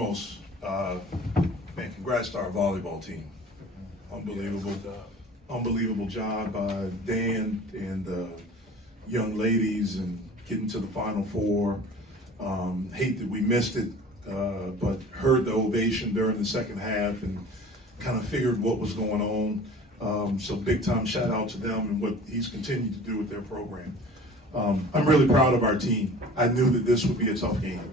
foremost, man, congrats to our volleyball team. Unbelievable job by Dan and the young ladies and getting to the Final Four. Hate that we missed it, but heard the ovation during the second half and kind of figured what was going on. So big time shout out to them and what he's continued to do with their program. I'm really proud of our team. I knew that this would be a tough game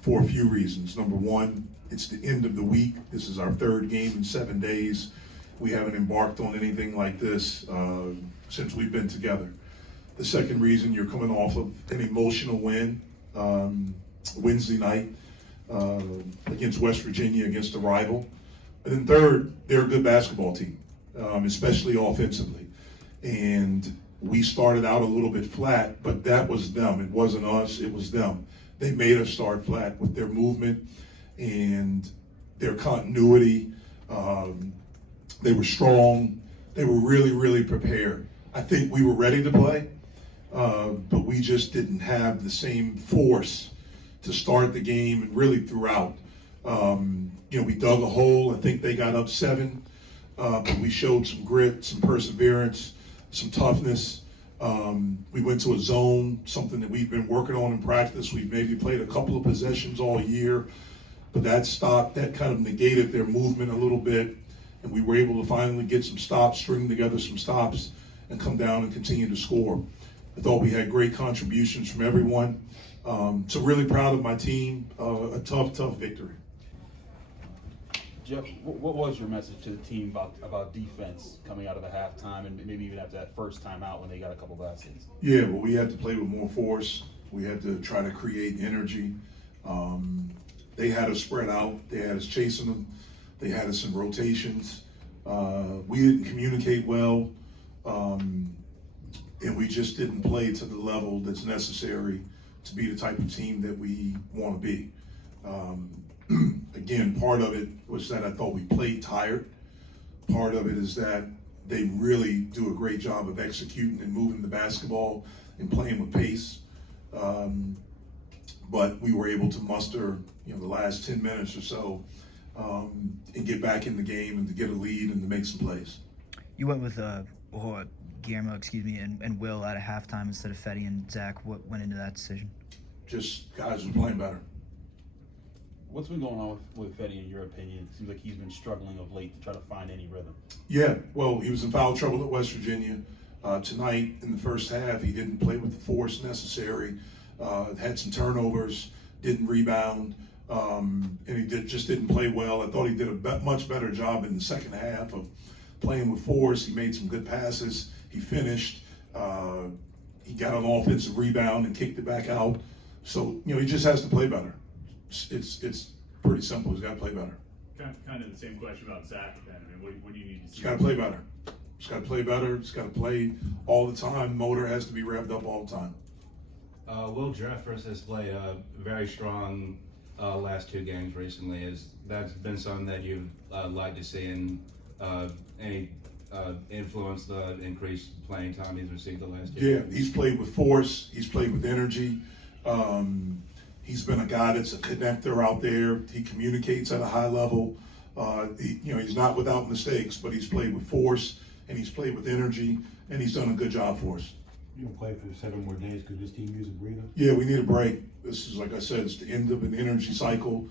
for a few reasons. Number one, it's the end of the week. This is our third game in 7 days. We haven't embarked on anything like this since we've been together. The second reason, you're coming off of an emotional win Wednesday night against West Virginia, against a rival. And then third, they're a good basketball team, especially offensively. And we started out a little bit flat, but that was them. It wasn't us, it was them. They made us start flat with their movement and their continuity. They were strong. They were really, really prepared. I think we were ready to play, but we just didn't have the same force to start the game and really throughout. We dug a hole. I think they got up 7, but we showed some grit, some perseverance, some toughness. We went to a zone, something that we've been working on in practice. We've maybe played a couple of possessions all year, but that stopped, that kind of negated their movement a little bit. And we were able to finally get some stops, string together some stops, and come down and continue to score. I thought we had great contributions from everyone. So really proud of my team. A tough victory. Jeff, what was your message to the team about defense coming out of the halftime and maybe even after that first time out when they got a couple baskets? Yeah, well, we had to play with more force. We had to try to create energy. They had us spread out. They had us chasing them. They had us in rotations. We didn't communicate well, and we just didn't play to the level that's necessary to be the type of team that we want to be. Again, part of it was that I thought we played tired. Part of it is that they really do a great job of executing and moving the basketball and playing with pace. But we were able to muster, the last 10 minutes or so and get back in the game and to get a lead and to make some plays. You went with Guillermo, and Will at a halftime instead of Fetty and Zach. What went into that decision? Just guys were playing better. What's been going on with Fetty, in your opinion? It seems like he's been struggling of late to try to find any rhythm. Yeah, well, he was in foul trouble at West Virginia. Tonight, in the first half, he didn't play with the force necessary. Had some turnovers, didn't rebound, and he just didn't play well. I thought he did a much better job in the second half of playing with force. He made some good passes. He finished. He got an offensive rebound and kicked it back out. So, he just has to play better. It's pretty simple. He's got to play better. Kind of the same question about Zach then. I mean, what do you need to see? He's got to play better. He's got to play better. He's got to play all the time. Motor has to be revved up all the time. Will Jeffers has played a very strong last 2 games recently. That's been something that you'd like to see, and any influence the increased playing time he's received the last year? Yeah, he's played with force. He's played with energy. He's been a guy that's a connector out there. He communicates at a high level. He's not without mistakes, but he's played with force and he's played with energy, and he's done a good job for us. You don't play for 7 more days because this team needs a breather? Yeah, we need a break. This is, like I said, it's the end of an energy cycle.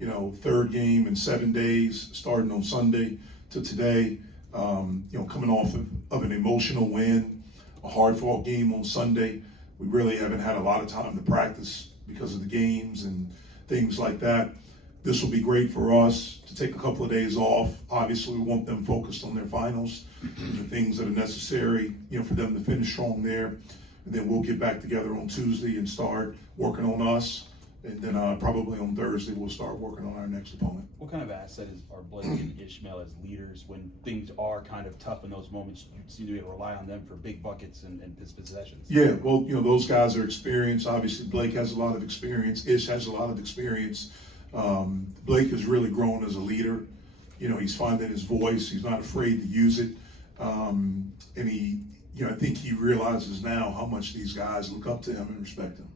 3rd game in 7 days, starting on Sunday to today. Coming off of an emotional win, a hard-fought game on Sunday. We really haven't had a lot of time to practice because of the games and things like that. This will be great for us to take a couple of days off. Obviously, we want them focused on their finals, the things that are necessary, for them to finish strong there. And then we'll get back together on Tuesday and start working on us. And then probably on Thursday, we'll start working on our next opponent. What kind of asset are Blake and Ishmael as leaders when things are kind of tough in those moments? You seem to be able to rely on them for big buckets and possessions. Yeah, well, those guys are experienced. Obviously, Blake has a lot of experience. Ish has a lot of experience. Blake has really grown as a leader. He's finding his voice. He's not afraid to use it. And I think he realizes now how much these guys look up to him and respect him.